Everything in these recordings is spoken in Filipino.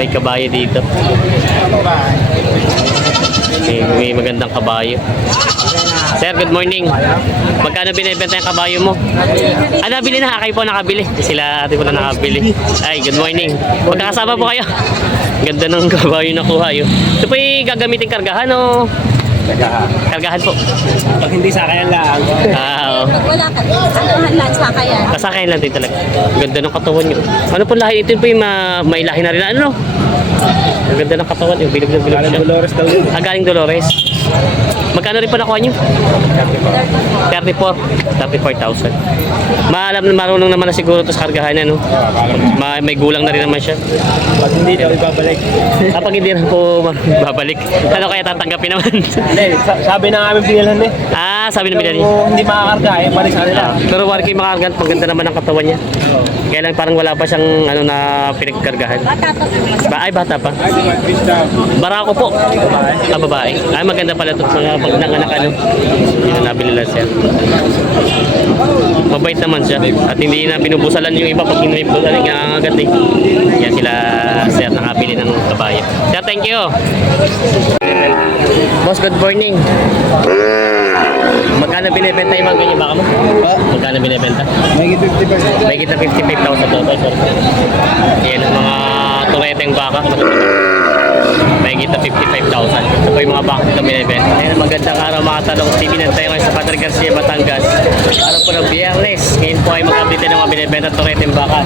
May kabayo dito. May magandang kabayo. Sir, good morning. Magkano binibenta yung kabayo mo? Ah, nabili na. Kayo po nakabili. Sila ate po na nakabili. Ay, good morning. Magkakasama po kayo. Ganda ng kabayo na kuha yun. Ito po yung gagamitin kargahan o? Kargahan po. Pag hindi sakayan lang. Ah, oo. Pag wala ka, anuhan lang sa kaya. Kasakayan lang din talaga. Ganda ng katawan nyo. Ano po lahi? Ito po yung may lahi na rin. Ano? Ang ganda ng katawan. Yung bilog na bilog Galing siya. Dolores daw yun. Ah, galing Dolores. Magkano rin po nakuha nyo? 34,000. Marunong naman na siguro ito sa kargahan. Ano? May gulang na rin naman siya. Pag hindi daw ibabalik. Kapag hindi na po babalik, ano kaya tatanggapin naman? Hindi, sabi na aming pinilhan eh. Ah, sabi na nila. Kung hindi makakarga eh, balik sa kanila. Pero warki makakargan, maganda naman ang katawan niya. Kaya lang parang wala pa siyang ano na pinagkargahan. Bata pa. Ay, bata pa. Barako po. Ah, babae. Ay, maganda pala ito. Mga pag nanganak ano. Yun ang nabili lang siya. Mabait naman siya. At hindi na binubusalan yung iba pag binubusalan yung agad eh. Yan sila sir nakabili ng kabayo. Sir, thank you. Boss, good morning. Magkano binibenta yung mga ganyan baka mo? Magkano binibenta? May 50%. May kita 55,000 total, sir. Yan ang mga tuweteng baka. May kita 55,000. Ito po yung mga baka dito binibenta. Ayan, magandang araw mga talong TV. Nantay ngayon sa Padre Garcia, Batangas. Araw po ng Biyernes. Ngayon po ay mag-update ng mga binibenta tuweteng baka.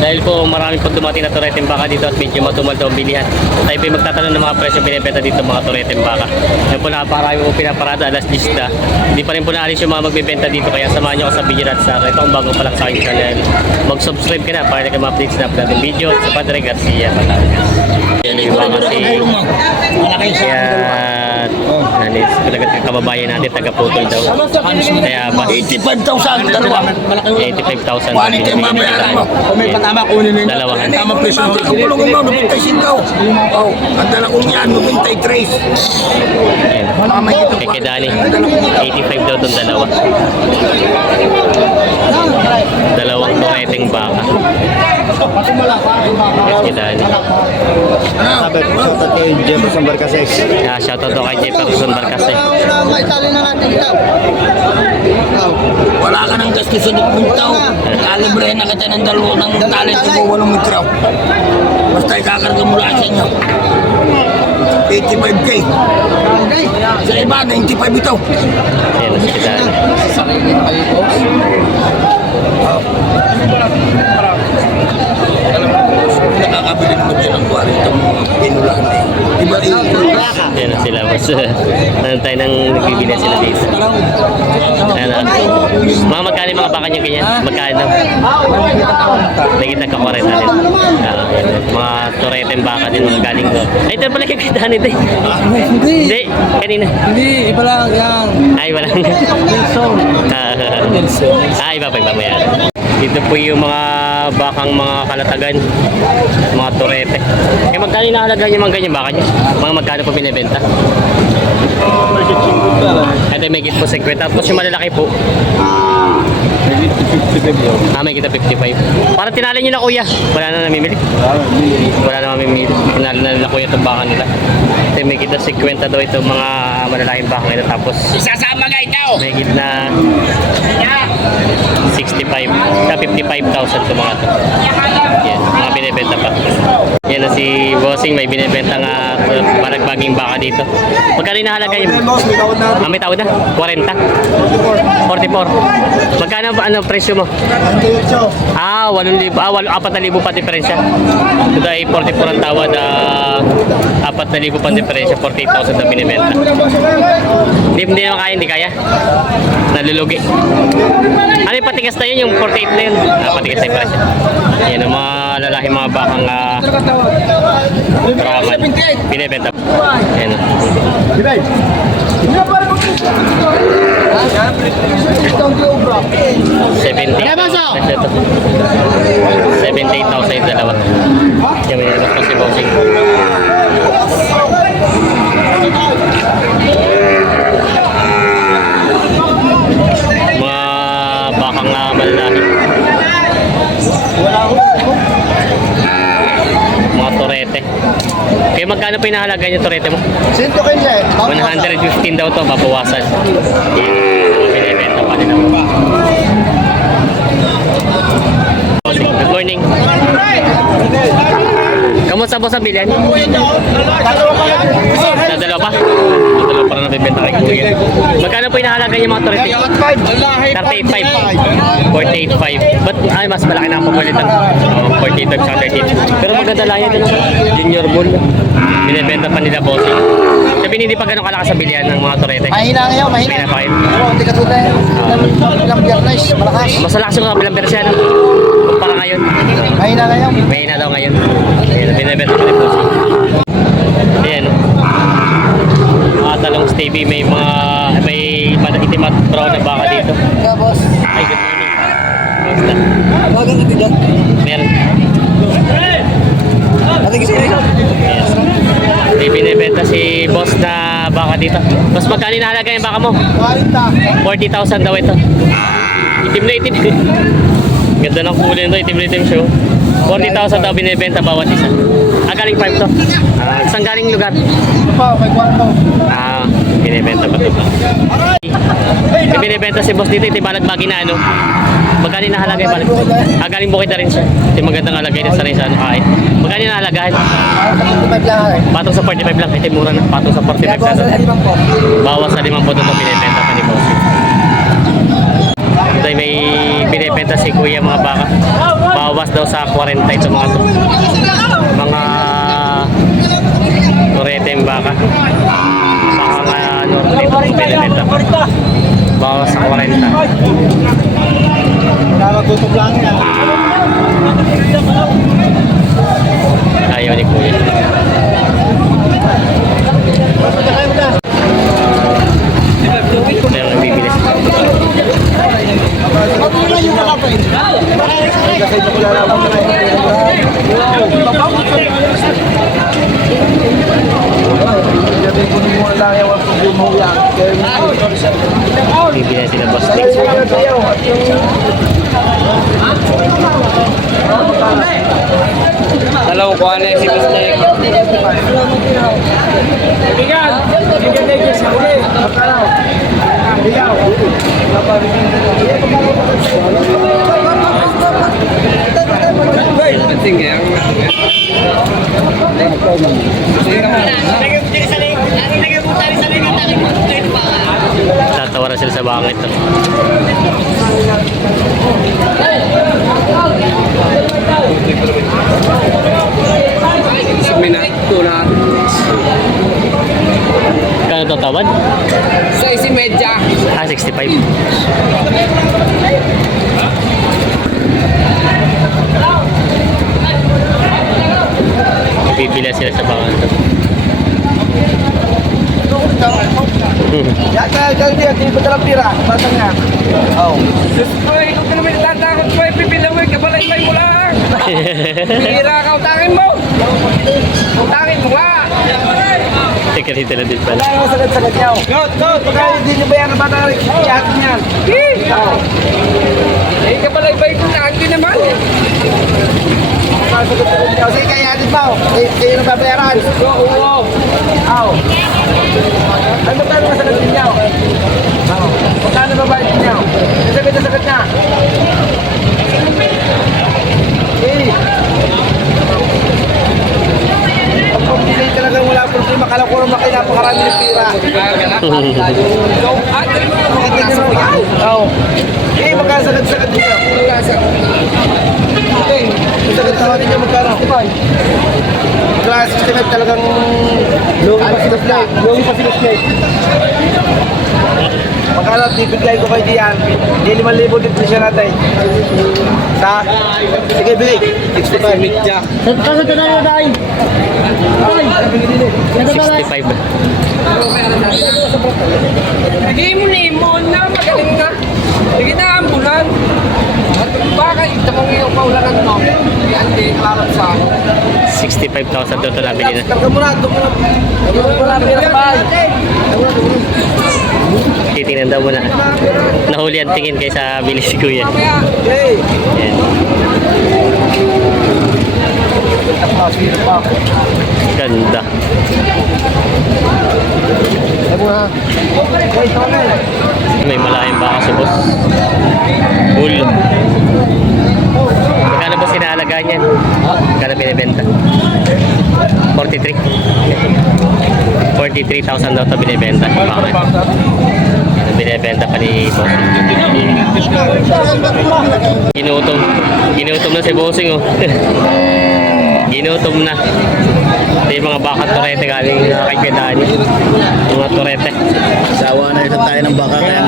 Dahil po marami po dumating na tuweteng baka dito at medyo matumal daw ang bilihan. Tayo po yung magtatanong ng mga presyo binibenta dito mga tuweteng baka. Yan po napakarami po pinaparada alas 10 na. Hindi pa rin po naalis yung mga magbibenta dito. Kaya samahan nyo ako sa video at sa ito kung bago pa lang sa aking channel. Mag-subscribe ka na para na ma-update sa natin video sa Padre Garcia, Batangas. Yan yung mga kaya nanis talaga kababayan natin taga-putol daw. Kaya ba 85,000 dalawa. 85,000 Quality ang mabayaran mo. Kung may patama, kunin nyo. dalawahan. Tama presyo. Ang pulong mo, 95 daw. Oh, ang dala kong yan, 93. Yan. Kay Dani 85 daw itong dalawa. Dalawang tuweteng baka. Kay Dani. Sabi ko sa kay Jefferson Barcasex. Shoutout daw kay Jefferson Barcase. Wala ka ng gasto sa dukpuntaw. Kalibre na kita ng dalawa ng talent mo, 8 metro. Basta ikakarga mula sa inyo. 85K. Sa iba, 95 ito. Yan si Dani. Nakakabili mo dyan ng 40 mga pinulaan eh. Diba Yan na sila. Mas ano tayo nang nagbibili sila dito. Ayan na. Mga magkano yung mga baka nyo ganyan? Magkano? Nagit nagka-40 na din. Mga tureteng baka din mga galing doon. Ay, ito pala kay Dani din. Hindi. Kanina. Hindi, iba lang yan. Ay, wala nga. Ay, iba pa yan. Dito po yung mga bakang mga kalatagan, mga turete. Kaya magkano inahalaga yung mga ganyan baka nyo? Mga magkano po binibenta? Ito may git po 50. Tapos yung malalaki po. May kita 55. Para tinalo nyo na kuya. Wala na namimili. Wala na mamimili. Tinalo na nila kuya itong baka nila. Ito may kita 50 daw itong mga malalaking baka nila. Tapos isasama ka ito. may git na 65 na 55,000 ito mga ito. Yan, mga binibenta pa. Yan na si Bossing, may binibenta nga paragbaging baka dito. Magkano inahalaga yung? May tawad na? 40? 44. Magkano ba ano presyo mo? 8,000. 4,000 pa diferensya. Ito ay 44 ang tawad, 4,000 pa diferensya, 48,000 na binibenta. Hindi naman kaya, hindi kaya. Nalulugi. Ano yung patigas na yun? Yung 48 na yun? Patigas na yung presyo. Yan ang mga lalaki, mga bakang raman. Binibenta. Yan. 78,000 yung dalawa. Yan, may nilabas pa si Bossing. Mga bakang malalahi. Mga turete. Torete. Kaya magkano pa inahalaga yung Torete mo? 115 115 daw to, babawasan. Binibenta pa nila. Good morning. Kamusta po sa bilyan? Nadalawa pa? Nadalawa pa na nabibenta kay Kuya. Magkano po inahalaga yung mga Torete? 38.5. 48.5. Ba't ay mas malaki na ang pagbalitan? 48.5 sa 38. Pero maganda lang yun. Junior bull. Binibenta pa nila bossing. Sabi hindi pa ganun kalakas sa bilyan ng mga Torete. Mahina ngayon, mahina. Mahina pa kayo. Oo, hindi katulad ng Biyernes, malakas. Mas malakas yung kabilang bersyan. Kumpara ngayon. Mahina ngayon. Mahina daw ngayon. Ayan, binibenta pa rin bossing. Ayan. Mga talong stevie, may itim at brown na baka dito. Kaya boss, Ay, good morning. Kamusta? wagang ito dyan. Meron. Ate kasi ngayon. Yes. May binibenta si boss na baka dito. Mas magkano nahalaga yung baka mo? 40,000 daw ito. Itim na itim. Ganda ng kulay nito, itim na itim siya. 40,000 daw binibenta bawat isa. Galing farm to. Saan galing lugar? Pa, may kwarto. Binibenta ba ito? May binibenta si boss dito, itibalag bagi na ano. Magkano nahalaga yung balag? Galing bukid na rin siya. Ito yung magandang alagay na sa rin sa ano kain. Magkano nahalagahan? Patong sa 45 lang. Ito yung mura na. Patong sa 45 na. Bawas sa 5 po ito binibenta pa ni boss. Ito may binibenta si kuya mga baka. Bawas daw sa 40 ito mga to. Mga Torete yung baka. Baka nga normal ito binibenta. Bawas sa 40. Nakatutok lang yan. Ayaw ni kuya. Ito yung nagbibili. Bibili sila boss. Dalawang kuha na si Boss Nick. Sige. Tatawaran sila sa bangit. Ito na. Kano ito tawad? Sa medya. 65. Bibili sila sa bangit. Yata, hindi pa talang pira. Batang nga. Oo. Uy, kung ka naman natatakot ko, pipilawin, kabalay-bay mo lang. Hira ka, utangin mo. Utangin mo nga. Teka rin din pala. Wala naman sagad-sagad niya. Pagka hindi niyo ba yan ang batang iyakin yan? Eh, kabalay-bay ko na, hindi naman. Sagad-sagad niya. Sige, kaya atin pa. Kayo nang babayaran. Oo. Oo. Ano ba naman sagad niya? Oo. Magkano ba bayad niya? Sagad-sagad niya. Okay. Pag hindi talaga wala problema, kala ko naman kayo napakarami ng pira. Oo. Eh, magkasagad-sagad niya. Okay. Sagad-sagad niya magkano? 65. Class 65 talagang Logi pa sila snake. Magkano, bibigay ko kayo diyan. Hindi 5,000 din presyo natin. Sige, bili. 65. Midya. Kasi ito na yun, Day. 65. Hindi mo limon na, magaling na. Sige na, ambulan. At baka itamong iyong paulangan mo. Yan din, parang sa 65,000 ito nabili na. Karga mo na. Titingnan daw muna. Nahuli ang tingin kaysa bili si kuya. mamaya. Okay. Yan. Ganda. May malaking baka si boss. Full. Magkano ba sinahalagaan yan? Magkano binibenta? 43. 43,000 daw ito binibenta. Bakit? Binibenta pa ni Bossing. Ginutom. Ginutom na si Bossing, oh. Ginutom na. Ito yung mga baka turete galing kay Kedani. Mga turete. Sawa na ito tayo ng baka kaya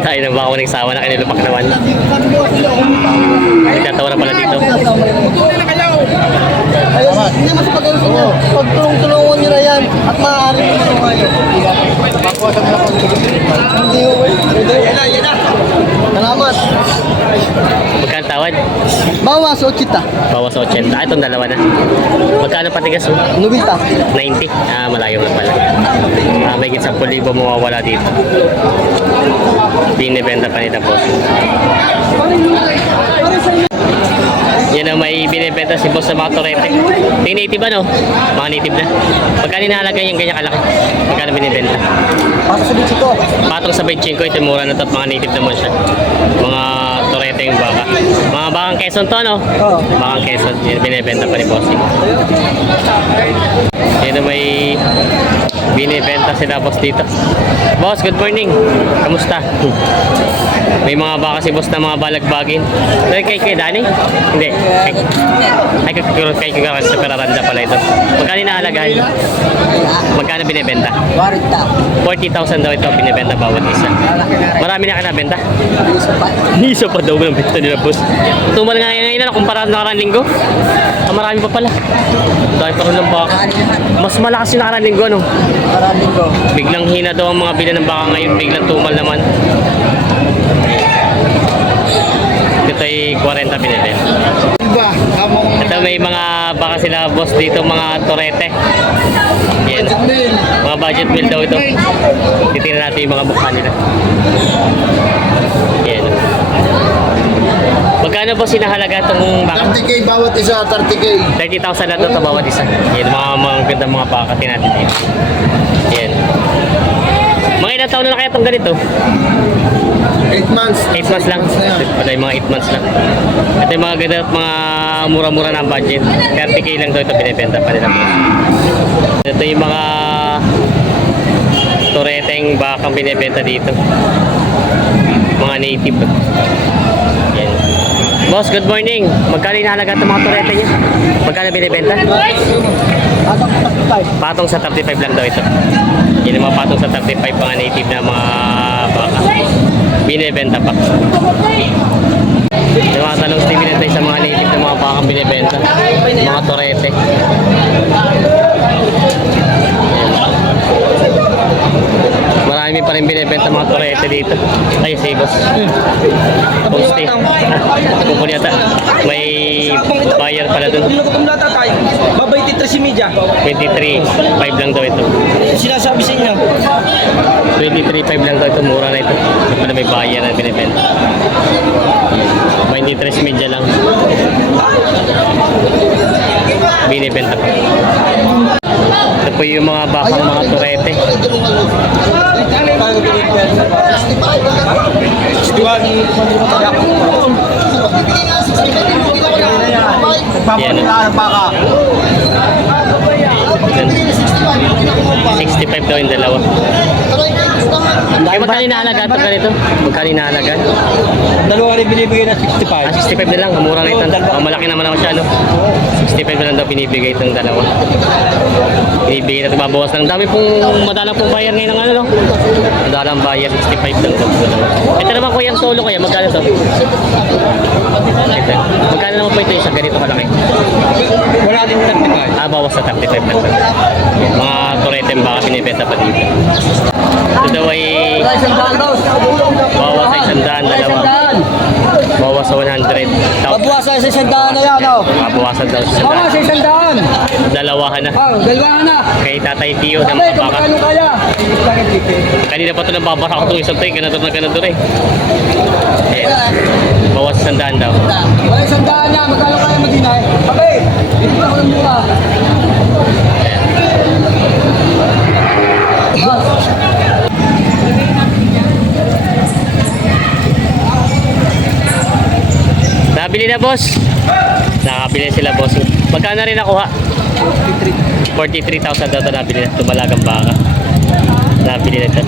Tayo ng baka nagsawa na kinilupak naman. Nagtatawa na pala dito. Ayun, hindi mas pag-ayos nyo. Pagtulong-tulungan nyo na yan at maaari nyo ngayon. Hindi ho eh. Yan na. Salamat. Magkano tawad? Bawas, 80. Bawas 80. Ah, itong dalawa na. Magkano patigas mo? Nubita. 90. Ah, malayo na pala. Ah, may 10,000 mawawala dito. Binibenta pa nila boss. Yan ang may binibenta si boss sa mga torete. Yung native ano? Mga native na. Pagkano inahalaga yung ganyan kalaki? Pagkano binibenta? Pasok sa bitsi ko. Patong sa 25 ko, ito mura na ito at mga native naman siya. Mga torete yung baka. Mga bakang Quezon to, no? Oo. Bakang Quezon, yun binibenta pa ni Bossing. Yan ang may binibenta sila boss dito. Boss, good morning. Kamusta? May mga baka si boss na mga balagbagin. Kay Dani? Hindi. Kay Kagaran sa Peraranda pala ito. Magkano inaalagahan? Magkano binibenta? 40,000 daw ito binibenta bawat isa. Marami na ka nabenta? Isa pa daw ng benta nila boss. Tumal nga ngayon na kumpara na nakaraan linggo. Ah, marami pa pala. Dahil pa rin ng baka. Mas malakas yung nakaraan linggo ano? Maraming ko. Biglang hina daw ang mga bilan ng baka ngayon. Biglang tumal naman. Ito ay 40 binibenta. Diba? Ito may mga baka sila boss dito, mga torete. Yan. Mga budget meal daw ito. Titingnan natin yung mga mukha nila. Yan. Magkano po sinahalaga itong baka? 30K bawat isa, 30K. 30,000 na ito sa bawat isa. Yan, mga gandang mga baka natin dito. Yan. Mga ilang taon na kaya itong ganito? 8 months. 8 months lang. Wala yung mga 8 months lang. Ito yung mga ganda at mga mura-mura na ang budget. 30K lang daw ito binibenta pa nila. Ito yung mga tureteng bakang binibenta dito. Mga native. Yan. Boss, good morning. Magkano inahalaga itong mga turete niya? Magkano binibenta? Patong sa 35 lang daw ito. Yan yung mga patong sa 35 mga native na mga baka. Binibenta pa. Yung mga talong Steve binibenta sa mga native na mga baka binibenta. Mga torete. Marami pa rin binibenta mga torete dito. Ay, si boss. Poste. Kumpuni yata. May buyer pala dun. Kumlata tayo. Babay titra si Media. 23.5 lang daw ito. Sinasabi sa inyo. 23.5 lang daw ito. Mura na ito. May pala may buyer na binibenta. 23 media lang. Binibenta pa. Ito po yung mga bakang mga turete. Yan. 65 daw yung dalawa. Kaya magkano inahalaga ito ganito? Magkano inahalaga? Dalawa rin binibigay na 65. Ah, 65 na lang. Mura na ito. Ang malaki naman naman siya, no? 65 na lang daw binibigay itong dalawa. Binibigay na ito. Babawas lang. Dami pong madalang pong buyer ngayon ng ano, no? Madalang buyer. 65 lang daw. Ito naman kuya, ang solo kuya. Magkano ito? Ito. Magkano naman po ito yung sa ganito kalaki? Wala din 35. Ah, bawas sa 35 na ito. Mga tureteng baka binibenta pa dito. Ito daw ay bawas sa 100, dalawa. Bawas sa 100. Mabuwasan sa 100 na yan, oh. Mabawasan daw sa Oo, sa 100. Dalawahan na. Oh, dalawa na. Kay Tatay Tio ng Abay, mga kung baka. paano kaya? Kanina pa ito nababasa ako itong isang tayo. Ganito na ganito rin. Ayan. Bawas sa 100 daw. Wala 100 niya, magkano kaya mag-inay? Abay, hindi pa ako ng mura. Nabili na, boss. Nakabili sila, boss. Magkano rin nakuha? 43,000 daw ito nabili na. Tumalagang baka. Nabili na ito.